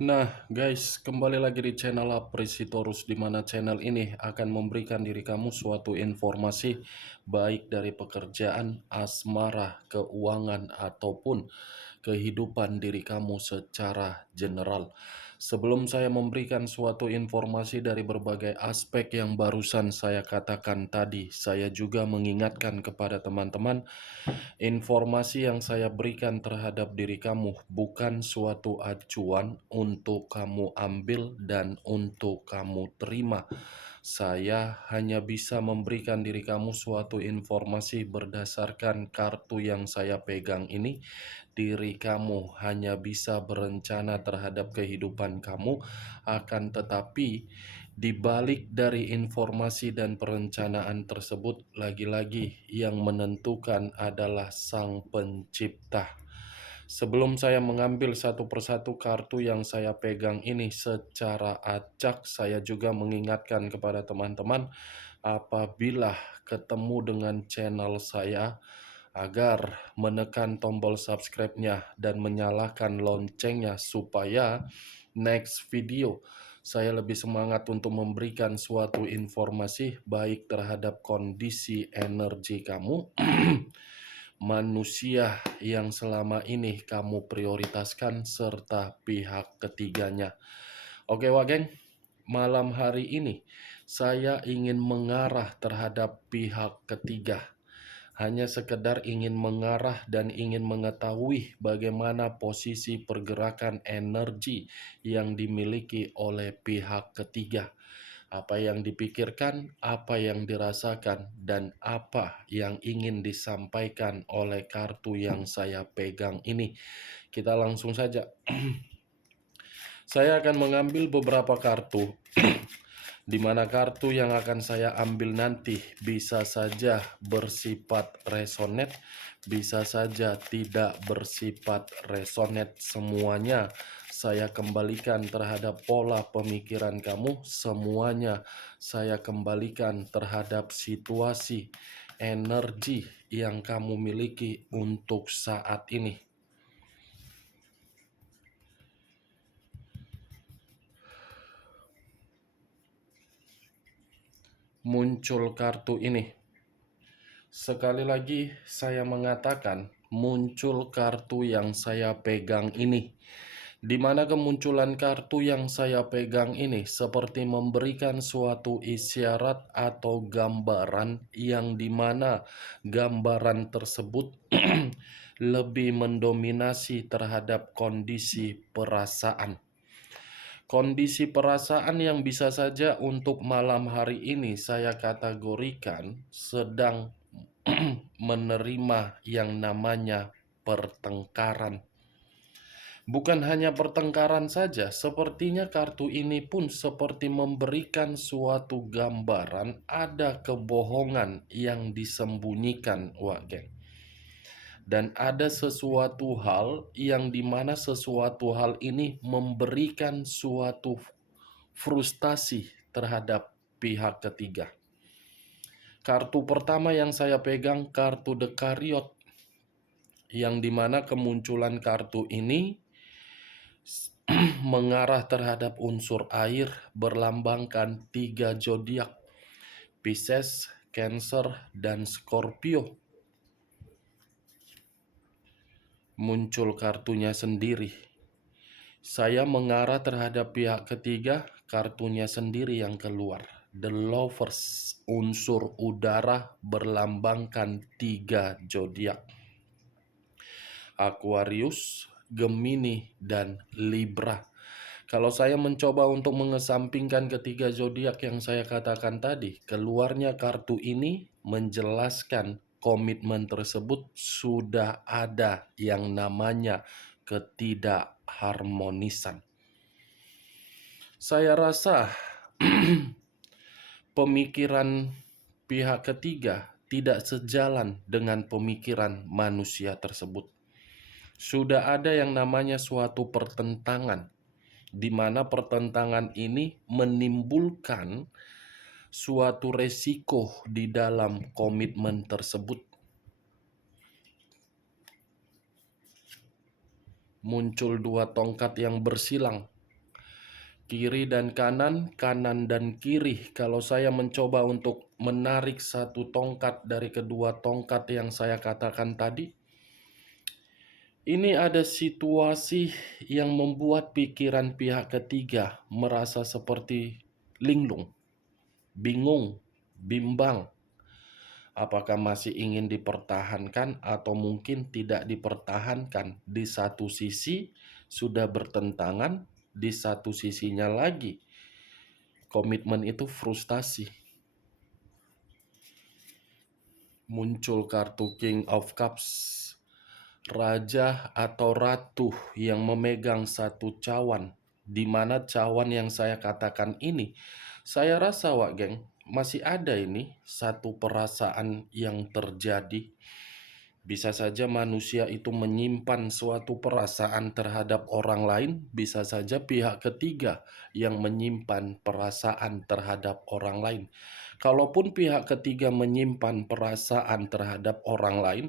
Nah, guys, kembali lagi di channel Apresitorus, di mana channel ini akan memberikan diri kamu suatu informasi baik dari pekerjaan, asmara, keuangan, ataupun kehidupan diri kamu secara general. Sebelum saya memberikan suatu informasi dari berbagai aspek yang barusan saya katakan tadi, saya juga mengingatkan kepada teman-teman, informasi yang saya berikan terhadap diri kamu bukan suatu acuan untuk kamu ambil dan untuk kamu terima. Saya hanya bisa memberikan diri kamu suatu informasi berdasarkan kartu yang saya pegang ini. Diri kamu hanya bisa berencana terhadap kehidupan kamu, akan tetapi di balik dari informasi dan perencanaan tersebut, lagi-lagi yang menentukan adalah Sang Pencipta. Sebelum saya mengambil satu persatu kartu yang saya pegang ini secara acak, saya juga mengingatkan kepada teman-teman apabila ketemu dengan channel saya agar menekan tombol subscribe-nya dan menyalakan loncengnya supaya next video saya lebih semangat untuk memberikan suatu informasi baik terhadap kondisi energi kamu, manusia yang selama ini kamu prioritaskan, serta pihak ketiganya. Oke, Wageng, malam hari ini saya ingin mengarah terhadap pihak ketiga. Hanya sekedar ingin mengarah dan ingin mengetahui bagaimana posisi pergerakan energi yang dimiliki oleh pihak ketiga. Apa yang dipikirkan, apa yang dirasakan, dan apa yang ingin disampaikan oleh kartu yang saya pegang ini. Kita langsung saja. Saya akan mengambil beberapa kartu, di mana kartu yang akan saya ambil nanti bisa saja bersifat resonate, bisa saja tidak bersifat resonate. Semuanya saya kembalikan terhadap pola pemikiran kamu, semuanya saya kembalikan terhadap situasi energi yang kamu miliki untuk saat ini. Muncul kartu ini. Sekali lagi saya mengatakan muncul kartu yang saya pegang ini. Di mana kemunculan kartu yang saya pegang ini seperti memberikan suatu isyarat atau gambaran yang dimana gambaran tersebut lebih mendominasi terhadap kondisi perasaan. Kondisi perasaan yang bisa saja untuk malam hari ini saya kategorikan sedang menerima yang namanya pertengkaran. Bukan hanya pertengkaran saja, sepertinya kartu ini pun seperti memberikan suatu gambaran ada kebohongan yang disembunyikan, Wak. Dan ada sesuatu hal yang dimana sesuatu hal ini memberikan suatu frustasi terhadap pihak ketiga. Kartu pertama yang saya pegang kartu The Chariot, yang dimana kemunculan kartu ini mengarah terhadap unsur air berlambangkan 3 zodiak, Pisces, Cancer, dan Scorpio. Muncul kartunya sendiri. Saya mengarah terhadap pihak ketiga, kartunya sendiri yang keluar. The Lovers, unsur udara berlambangkan 3 zodiak, Aquarius, Gemini, dan Libra. Kalau saya mencoba untuk mengesampingkan ketiga zodiak yang saya katakan tadi, keluarnya kartu ini menjelaskan komitmen tersebut sudah ada yang namanya ketidakharmonisan. Saya rasa pemikiran pihak ketiga tidak sejalan dengan pemikiran manusia tersebut. Sudah ada yang namanya suatu pertentangan, di mana pertentangan ini menimbulkan suatu resiko di dalam komitmen tersebut. Muncul 2 tongkat yang bersilang. Kiri dan kanan, kanan dan kiri. Kalau saya mencoba untuk menarik satu tongkat dari kedua tongkat yang saya katakan tadi, ini ada situasi yang membuat pikiran pihak ketiga merasa seperti linglung, bingung, bimbang. Apakah masih ingin dipertahankan atau mungkin tidak dipertahankan? Di satu sisi sudah bertentangan, di satu sisinya lagi komitmen itu frustasi. Muncul kartu King of Cups, raja atau ratu yang memegang satu cawan, di mana cawan yang saya katakan ini, saya rasa Wak Geng, masih ada ini satu perasaan yang terjadi. Bisa saja manusia itu menyimpan suatu perasaan terhadap orang lain, bisa saja pihak ketiga yang menyimpan perasaan terhadap orang lain. Kalaupun pihak ketiga menyimpan perasaan terhadap orang lain,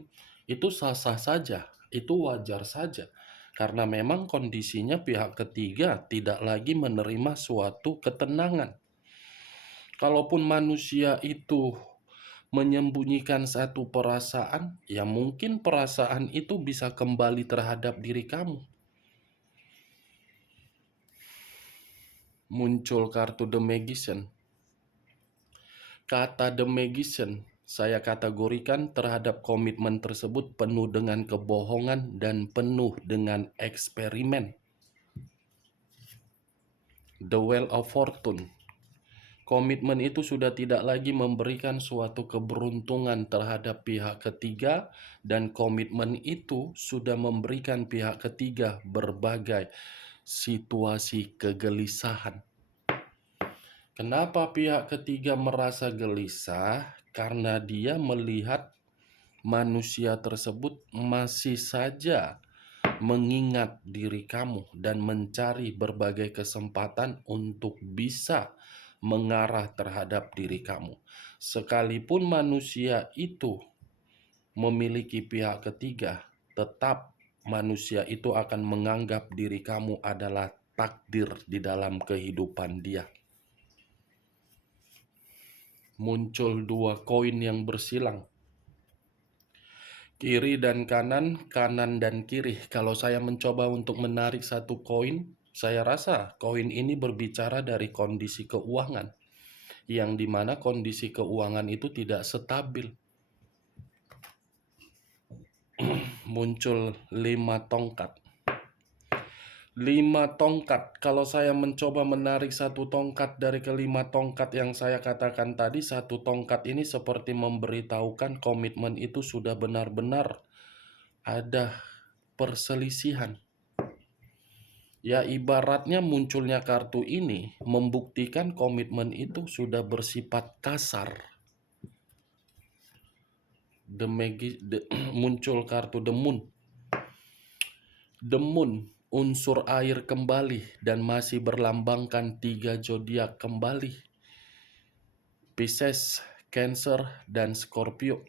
itu sah-sah saja, itu wajar saja. Karena memang kondisinya pihak ketiga tidak lagi menerima suatu ketenangan. Kalaupun manusia itu menyembunyikan satu perasaan, ya mungkin perasaan itu bisa kembali terhadap diri kamu. Muncul kartu The Magician. Kata The Magician, saya kategorikan terhadap komitmen tersebut penuh dengan kebohongan dan penuh dengan eksperimen. The Wheel of Fortune. Komitmen itu sudah tidak lagi memberikan suatu keberuntungan terhadap pihak ketiga, dan komitmen itu sudah memberikan pihak ketiga berbagai situasi kegelisahan. Kenapa pihak ketiga merasa gelisah? Karena dia melihat manusia tersebut masih saja mengingat diri kamu dan mencari berbagai kesempatan untuk bisa mengarah terhadap diri kamu. Sekalipun manusia itu memiliki pihak ketiga, tetap manusia itu akan menganggap diri kamu adalah takdir di dalam kehidupan dia. Muncul dua koin yang bersilang. Kiri dan kanan, kanan dan kiri. Kalau saya mencoba untuk menarik satu koin, saya rasa koin ini berbicara dari kondisi keuangan, yang dimana kondisi keuangan itu tidak stabil. Muncul 5 tongkat. 5 tongkat. Kalau saya mencoba menarik satu tongkat dari kelima tongkat yang saya katakan tadi, satu tongkat ini seperti memberitahukan komitmen itu sudah benar-benar ada perselisihan. Ya, ibaratnya munculnya kartu ini membuktikan komitmen itu sudah bersifat kasar. Muncul kartu The Moon. The Moon, unsur air kembali dan masih berlambangkan 3 zodiak kembali. Pisces, Cancer, dan Scorpio.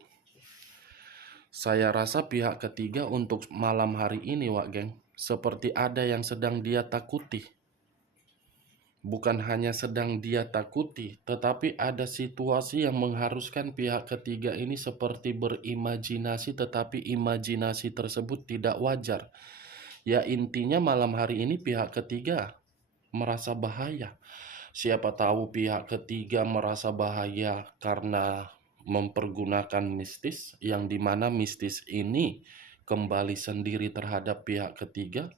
Saya rasa pihak ketiga untuk malam hari ini, Wak Geng, seperti ada yang sedang dia takuti. Bukan hanya sedang dia takuti, tetapi ada situasi yang mengharuskan pihak ketiga ini seperti berimajinasi, tetapi imajinasi tersebut tidak wajar. Ya, intinya malam hari ini pihak ketiga merasa bahaya. Siapa tahu pihak ketiga merasa bahaya karena mempergunakan mistis, yang dimana mistis ini kembali sendiri terhadap pihak ketiga.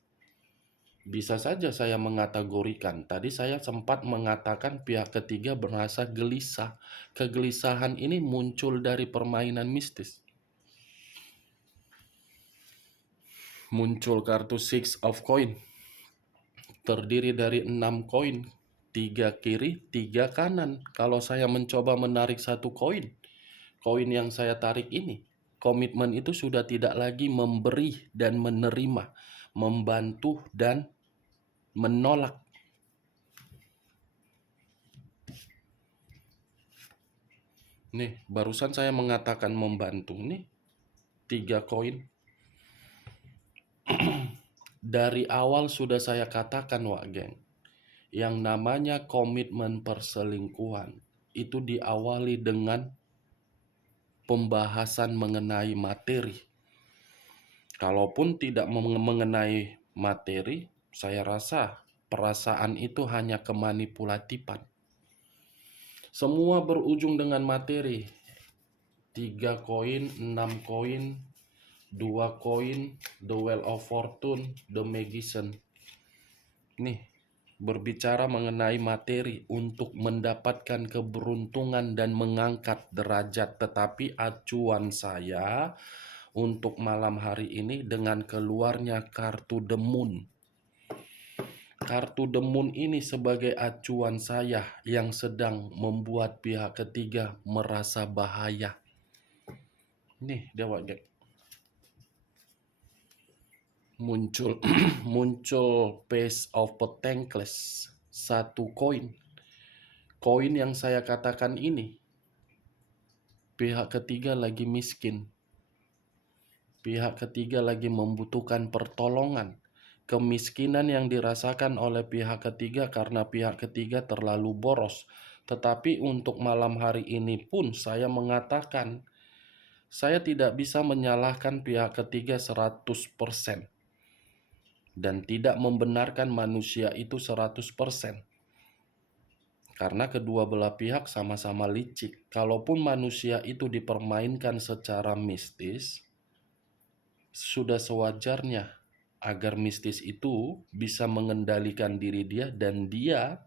Bisa saja saya mengategorikan, tadi saya sempat mengatakan pihak ketiga merasa gelisah. Kegelisahan ini muncul dari permainan mistis. Muncul kartu Six of Coin, terdiri dari 6 koin, 3 kiri, 3 kanan. Kalau saya mencoba menarik satu koin yang saya tarik ini, komitmen itu sudah tidak lagi memberi dan menerima, membantu dan menolak. Nih, barusan saya mengatakan membantu. Nih, 3 koin. Dari awal sudah saya katakan, Wak Geng, Yang namanya komitmen perselingkuhan itu diawali dengan pembahasan mengenai materi. Kalaupun tidak mengenai materi, saya rasa perasaan itu hanya kemanipulatifan. Semua berujung dengan materi. 3 koin, 6 koin, 2 koin, The Wheel of Fortune, The Magician. Nih, berbicara mengenai materi untuk mendapatkan keberuntungan dan mengangkat derajat. Tetapi acuan saya untuk malam hari ini dengan keluarnya kartu The Moon. Kartu The Moon ini sebagai acuan saya yang sedang membuat pihak ketiga merasa bahaya. Nih, dia wajib muncul muncul Page of Pentacles, 1 koin. Koin yang saya katakan ini, pihak ketiga lagi miskin. Pihak ketiga lagi membutuhkan pertolongan. Kemiskinan yang dirasakan oleh pihak ketiga karena pihak ketiga terlalu boros. Tetapi untuk malam hari ini pun saya mengatakan, saya tidak bisa menyalahkan pihak ketiga 100%. Dan tidak membenarkan manusia itu 100%. Karena kedua belah pihak sama-sama licik. Kalaupun manusia itu dipermainkan secara mistis, sudah sewajarnya agar mistis itu bisa mengendalikan diri dia dan dia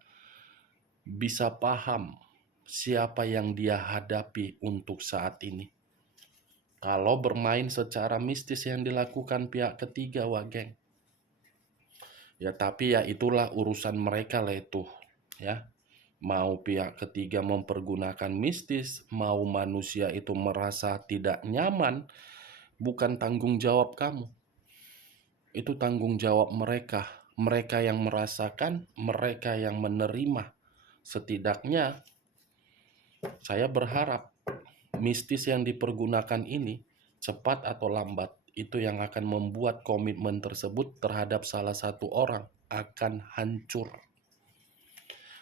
bisa paham siapa yang dia hadapi untuk saat ini. Kalau bermain secara mistis yang dilakukan pihak ketiga, wah geng. Ya tapi ya itulah urusan mereka lah itu, ya. Mau pihak ketiga mempergunakan mistis, mau manusia itu merasa tidak nyaman, bukan tanggung jawab kamu. Itu tanggung jawab mereka. Mereka yang merasakan, mereka yang menerima. Setidaknya saya berharap mistis yang dipergunakan ini cepat atau lambat itu yang akan membuat komitmen tersebut terhadap salah satu orang akan hancur.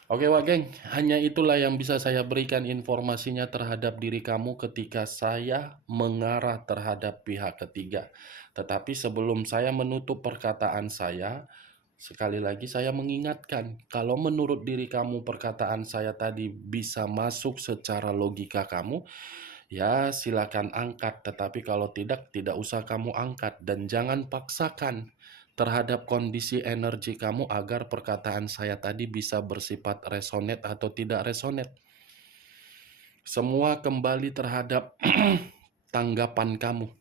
Oke wak geng, hanya itulah yang bisa saya berikan informasinya terhadap diri kamu ketika saya mengarah terhadap pihak ketiga. Tetapi sebelum saya menutup perkataan saya, sekali lagi saya mengingatkan, kalau menurut diri kamu perkataan saya tadi bisa masuk secara logika kamu, ya silakan angkat. Tetapi kalau tidak, tidak usah kamu angkat. Dan jangan paksakan terhadap kondisi energi kamu agar perkataan saya tadi bisa bersifat resonate atau tidak resonate. Semua kembali terhadap tanggapan kamu.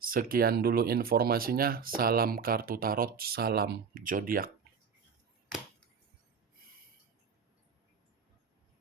Sekian dulu informasinya. Salam kartu tarot, salam zodiak.